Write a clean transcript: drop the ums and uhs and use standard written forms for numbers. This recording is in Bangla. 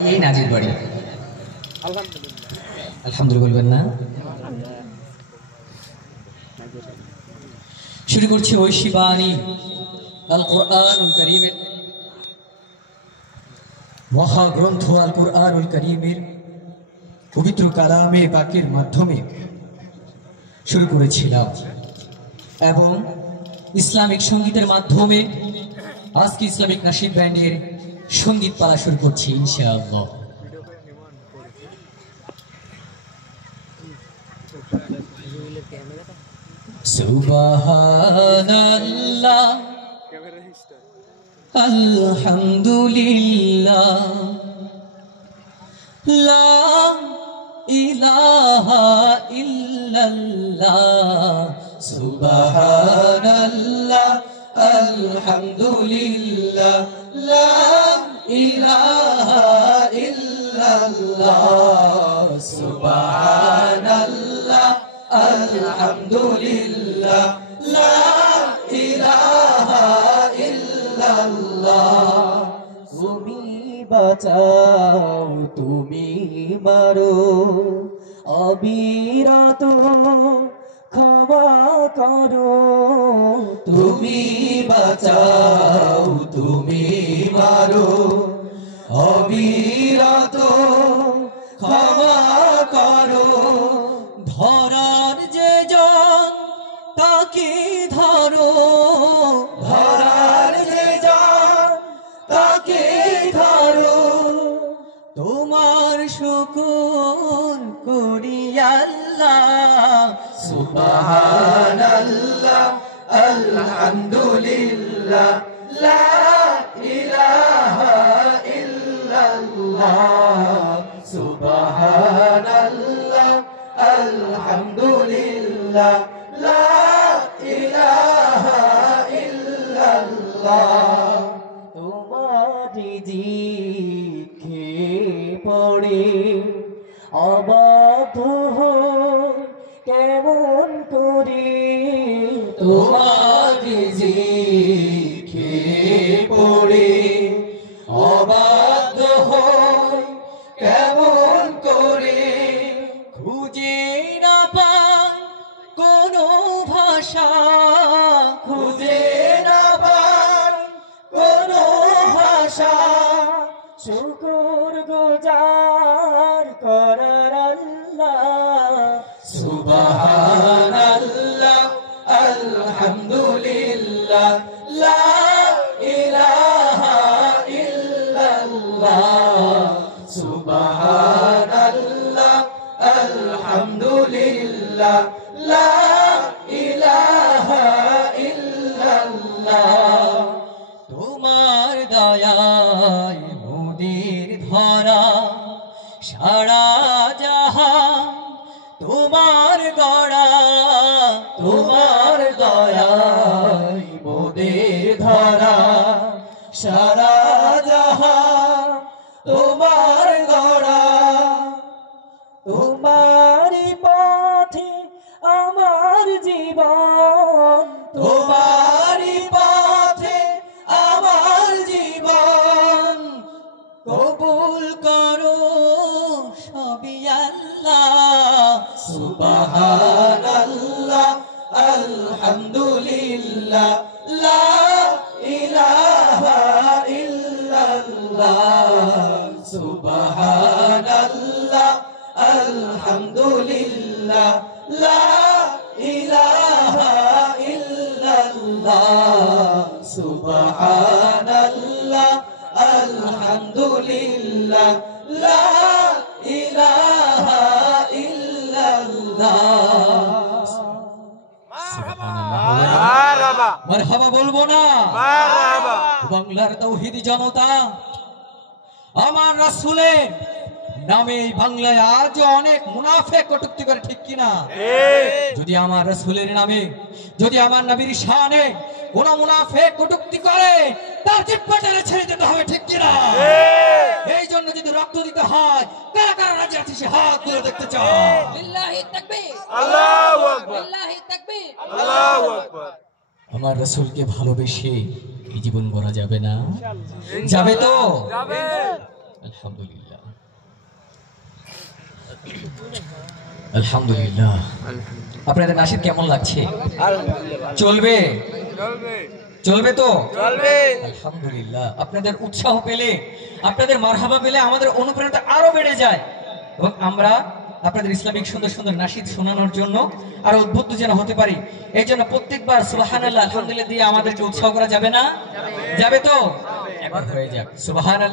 এই নাজির বাড়ি আলহামদুলিল্লাহ বলবেন না। শুরু করছি ঐশী বাণী আল কোরআনুল কারীমের মহাগ্রন্থ আল কোরআনুল কারীমের পবিত্র কালামে পাকের মাধ্যমে শুরু করেছিলাম এবং ইসলামিক সঙ্গীতের মাধ্যমে আজকে ইসলামিক নাশিদ ব্যান্ডের সঙ্গীত পালা শুরু করছি ইনশাআল্লাহ। সুবহানাল্লাহ আলহামদুলিল্লাহ লা ইলাহা ইল্লাল্লাহ সুবহানাল্লাহ আলহামদুলিল্লাহ লা ইলাহা ইল্লাল্লাহ সুবহানাল্লাহ আলহামদুলিল্লাহ লা ইলাহা ইল্লাল্লাহ। তুমি বাঁচাও তুমি মারো অবিরত ক্ষমা করো। তুমি বাঁচাও তুমি মারো অবিরত ক্ষমা করো। ধরার যে জন তাকে ধরো, ধরার যে জন তাকে ধরো। তোমার শুকর করি আল্লাহ সুবহানাল্লাহ আলহামদুলিল্লাহ লা ইলাহা ইল্লাল্লাহ সুবহানাল্লাহ আলহামদুলিল্লাহ লা ইলাহা ইল্লাল্লাহ। তোমার জিকে পড়ে অবাধ্য কেমন করে, তোমার জিকে পড়ে অবাধ্য কেমন করে। খুঁজে না পাই কোনো ভাষা, খুঁজে না পাই কোনো ভাষা। শুকর গুজার করার আল্লাহ সুবহানাল্লাহ আলহামদুলিল্লাহ লা ইলাহা ইল্লাল্লাহ সুবহানাল্লাহ আলহামদুলিল্লাহ লা ইলাহা ইল্লাল্লাহ। তোমার দয়ায় মোদের ধরা সারা জাহান তোমার গড়া। তোমার দয়ায় মোদের ধরা সারা জাহান তোমার গড়া। তোমারি পথে আমার জীবন, তোমারি পথে আমার জীবন। কবুল করো সবই আল্লাহ সুবহানাল্লাহ আলহামদুলিল্লাহ লা ইলাহা ইল্লাল্লাহ সুবহানাল্লাহ আলহামদুলিল্লাহ লা ইলাহা ইল্লাল্লাহ সুবহানাল্লাহ আলহামদুলিল্লাহ লা ইলাহা ইল্লাল্লাহ। মারহাবা মারহাবা বলবো না? মারহাবা। বাংলার তাওহীদি জনতা, আমার রাসূলের নামে বাংলায় আজ অনেক মুনাফিক কটূক্তি করে, ঠিক কিনা? যদি আমার রাসূলের নামে, যদি আমার নবীর শানে কোন মুনাফিক কটূক্তি করে তার জিহ্বাটা ছেড়ে দিতে হবে, ঠিক কিনা? এই জন্য যদি রক্ত দিতে হয় কারা কারা রাজি আছে সে হাত তুলে দেখতে চাও। বিল্লাহি তাকবীর আল্লাহু আকবার বিল্লাহি তাকবীর আল্লাহু আকবার। আমার রাসূলকে ভালোবেসে এই জীবন গড়া যাবে না? যাবে তো? যাবে। আলহামদুলিল্লাহ আলহামদুলিল্লাহ। আপনাদের নাশিদ কেমন লাগছে? চলবে চলবে তো আলহামদুলিল্লাহ। আপনাদের উৎসাহ পেলে, আপনাদের মারহাবা পেলে আমাদের অনুপ্রেরণা আরো বেড়ে যায় এবং আমরা আপনাদের ইসলামিক সুন্দর সুন্দর নাশিদ শোনানোর জন্য আরো উদ্বুদ্ধ যেন হতে পারি। এই জন্য প্রত্যেকবার সুবহানাল্লাহ আলহামদুলিল্লাহ দিয়ে আমাদেরকে উৎসাহ করা যাবে না? যাবে তো? একবার হয়ে যাক সুবহানাল্লাহ।